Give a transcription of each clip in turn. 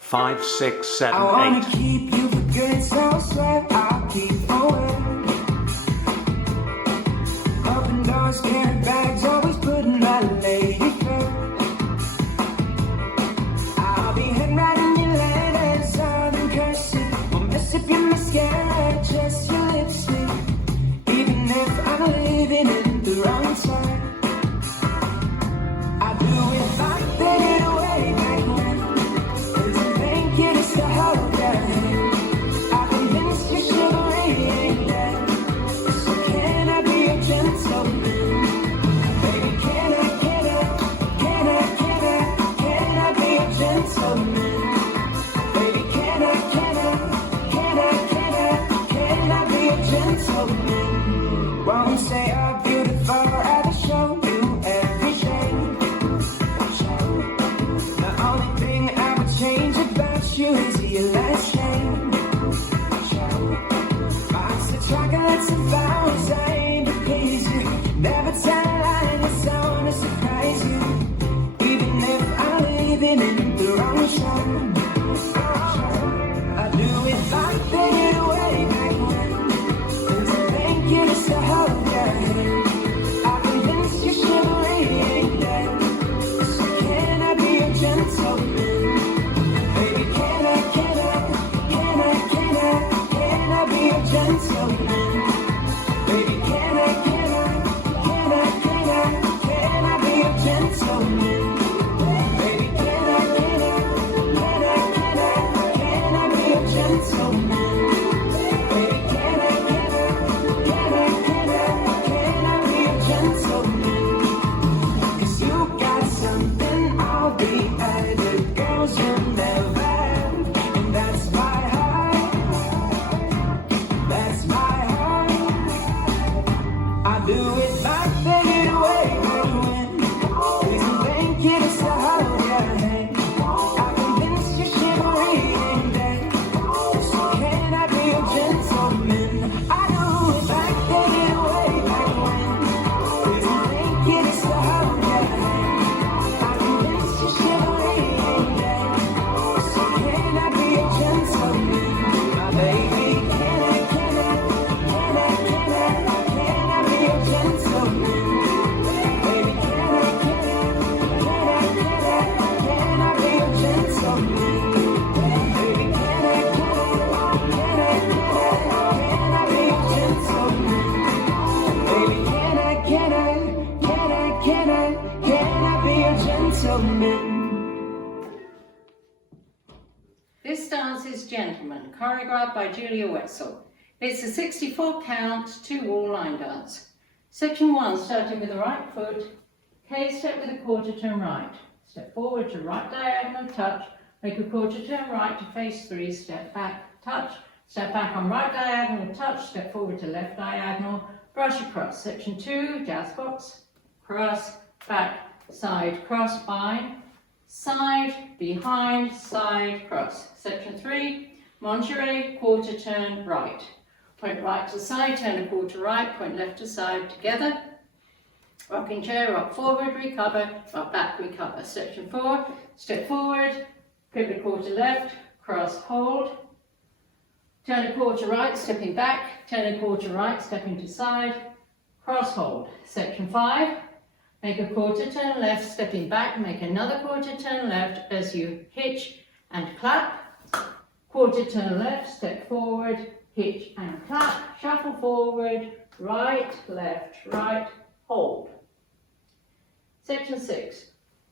5, 6, 7, I wanna 8. keep you for good, so I swear I'll keep away. Open doors, carry bags, always putting my lady first. I'll be handwriting your letters out in cursive. I'll mess up your mascara, just your lipstick. Even if I'm living in the wrong time, I do it like that away back when. Thank you, just to hold your hand. I convinced you chivalry ain't dead. So can I be a gentleman? Baby, can I be a gentleman? Baby, can I be a gentleman? Won't say I'm beautiful, I'll show you every shade. The only thing I would change about you is your last name. Box of chocolates and flowers, I aim to please you. Never tell a lie, it's on to surprise you. Even if I'm living in the wrong show, I do it like they did way back when. Thank you, just to hold your hand. I convinced you chivalry ain't dead. So can I be a gentleman? Baby, can I be a gentleman? Baby, can I be a gentleman? Baby, can I be a gentleman? Baby, can I be a gentleman? 'Cause you got something I'll be other girls will never have. And that's my heart. That's my heart. I do it like they did way back when. Please and thank you, just to hold your hand. I convinced you chivalry ain't dead. So can I be a gentleman? I do it like they did way back when. Please and thank you, just to hold your hand. I convinced you chivalry ain't dead. So can I be a gentleman? My baby, can I be a gentleman? Baby, can I be a gentleman? Baby, can I be a gentleman? Baby, can I be a gentleman? This dance is Gentleman, choreographed by Julia Wetzel. It's a 64 count, 2-wall line dance. Section 1, starting with the right foot, K-step with a quarter turn right. Step forward to right diagonal, touch, make a quarter turn right to face 3, step back, touch, step back on right diagonal, touch, step forward to left diagonal, brush across. Section 2, jazz box, cross, back, side, cross, bind, side, behind, side, cross. Section 3, Monterey, quarter turn right. Point right to side, turn a quarter right, point left to side together. Rocking chair, rock forward, recover, rock back, recover. Section 4, step forward, pivot a quarter left, cross, hold. Turn a quarter right, stepping back, turn a quarter right, stepping to side, cross, hold. Section 5, make a quarter turn left, stepping back, make another quarter turn left as you hitch and clap. Quarter turn left, step forward, hitch and clap, shuffle forward, right, right, hold. Section 6,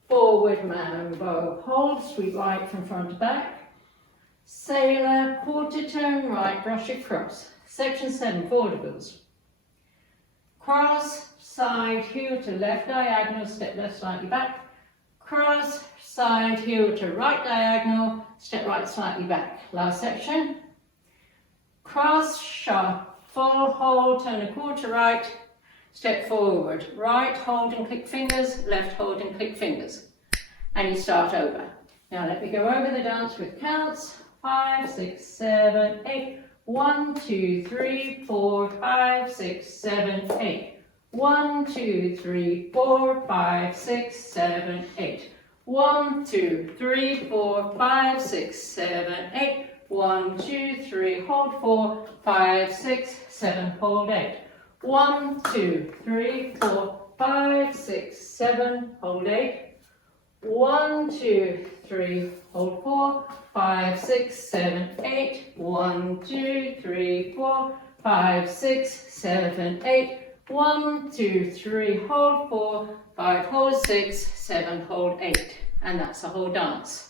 forward mambo, hold, sweep right from front to back. Sailor, quarter turn right, brush across. Section 7, vaudevilles. Cross, side, heel to left diagonal, step left slightly back. Cross, side, heel to right diagonal, step right slightly back. Last section. Cross, shuffle, hold, turn a quarter right, step forward. Right, hold and click fingers, left, hold and click fingers. And you start over. Now let me go over the dance with counts. 5, 6, 7, 8. 1, 2, 3, 4, 5, 6, 7, 8. 1, 2, 3, 4, 5, 6, 7, 8. 1, 2, 3, 4, 5, 6, 7, 8. 1, 2, 3, hold 4, 5, 6, 7, hold 8. 1, 2, 3, 4, 5, 6, 7, hold 8. 1, 2, 3, hold 4, 5, 6, 7, 8. 1, 2, 3, 4, 5, 6, 7, 8. 1, 2, 3, hold 4, 5, hold 6, 7, hold 8. And that's the whole dance.